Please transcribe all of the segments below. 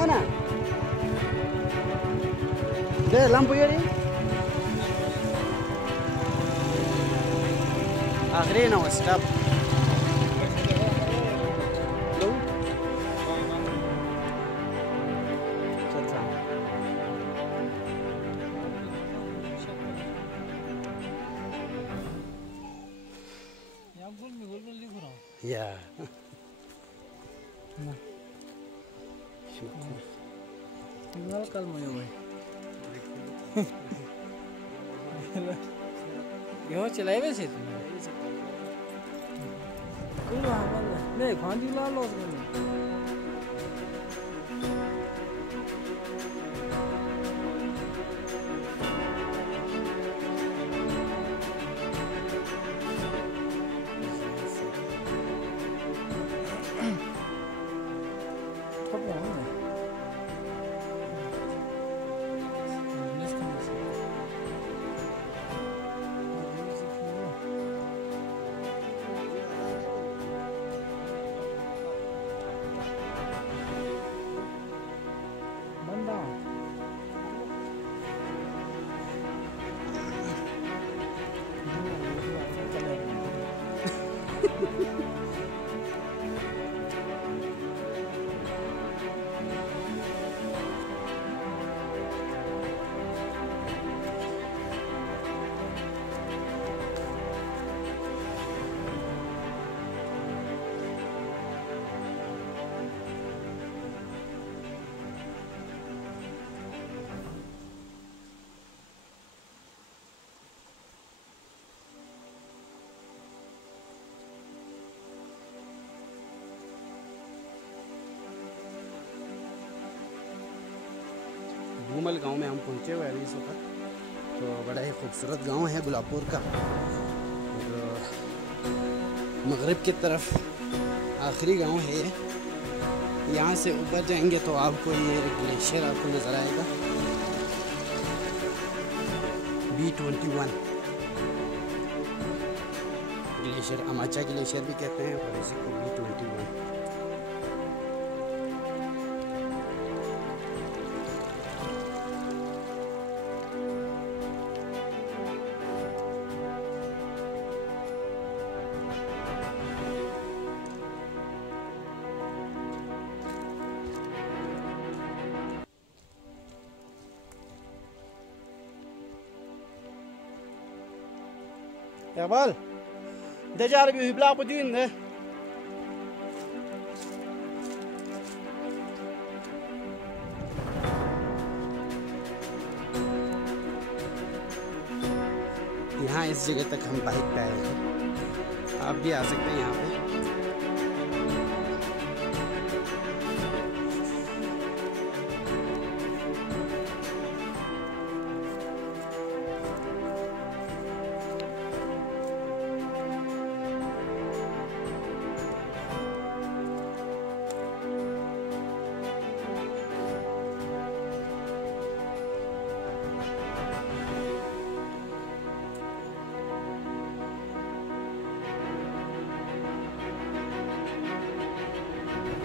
mana? Deh, lampu ya ni. Akhirnya no stop. Ya. Tinggal kalmo ya, boy. Yo चलाए वैसे तो कुल हाल मैं खांदी ला लो उसमें घूमल गांव में हम पहुंचे हुए अभी इस वक्त। तो बड़ा ही खूबसूरत गांव है गुलाबपुर का। और मगरिब की तरफ आखिरी गांव है ये। यहाँ से ऊपर जाएंगे तो आपको ये ग्लेशियर आपको नज़र आएगा। B21 ग्लेशियर, अमाचा ग्लेशियर भी कहते हैं और इसी को B21। Iqbal, de jaar bi hibla ko din ne. यहाँ इस जगह तक हम बाइक पे आए हैं। आप भी आ सकते हैं यहाँ पे।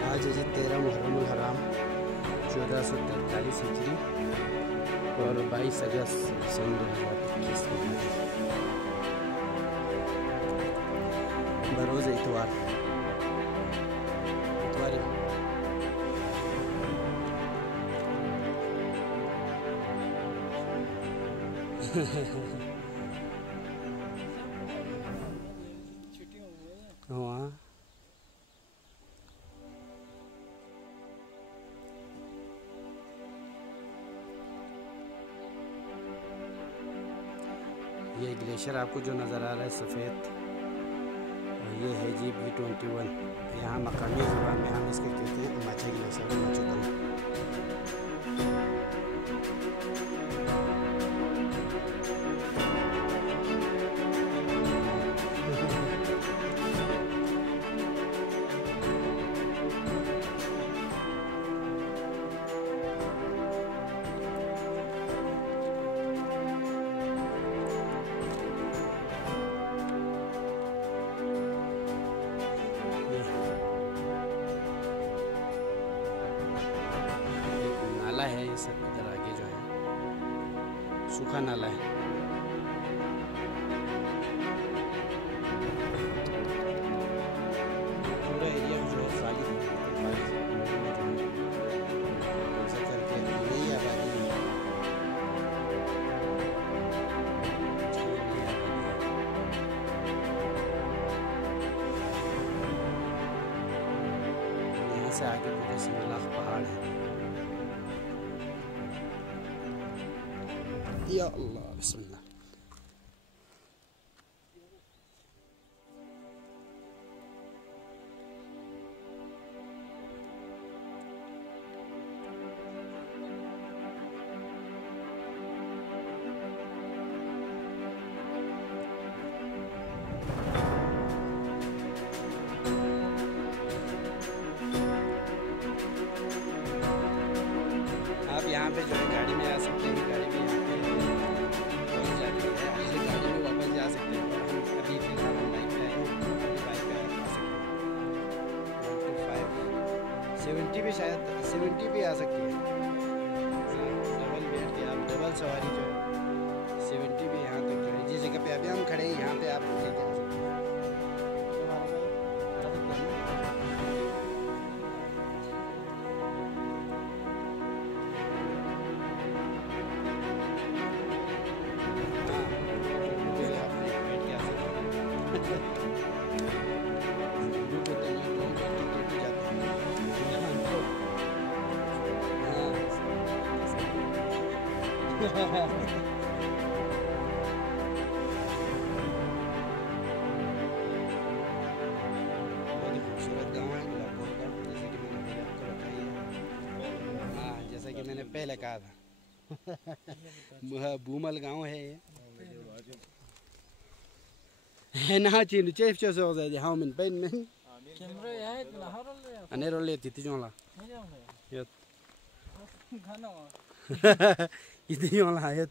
आज है 13 मुहर्रम हराम 1443 हिजरी और 22 अगस्त सन 2021 बरोज़ इतवार। हाँ ये ग्लेशियर आपको जो नज़र आ रहा है सफ़ेद, ये है जी B21। यहाँ मकामी ज़ुबान में हम इसके कहते हैं अमाचा ग्लेशियर। नाला है ये सब, इधर आगे जो है सूखा नाला है। पूरा एरिया जो है खाली ऐसा करके यही आबादी है। यहाँ से आगे पूरे सिंगलाख पहाड़ है। या अल्लाह बिस्मिल्लाह। आप यहाँ पे जो है गाड़ी में आ सकते हैं, गाड़ी में यहाँ पे पहुँच जाती है, अगली गाड़ी में वापस जा सकते हैं। और हम अभी फिलहाल हम बाइक पे आए हैं, बाइक पे आ सकते हैं। 125 70 भी शायद 70 भी आ सकती है। डबल बैठ के आप डबल सवारी जो है 70 भी यहाँ तक जो है, जिस जगह पे अभी हम खड़े हैं यहाँ पे आप लेके आ सकते हैं। बहुत ही खूबसूरत गांव है गुलाबपुर का, जैसे कि मैंने पहले आपको बताया है। हाँ, जैसा कि मैंने पहले कहा था बूमल गांव है ये। ना चीन चेफ चो सो दे हाउ मिन पेन में कैमरा है नहर ले अने रोले तिति जोला नहीं जाऊंगा ये खाना इति जोला ये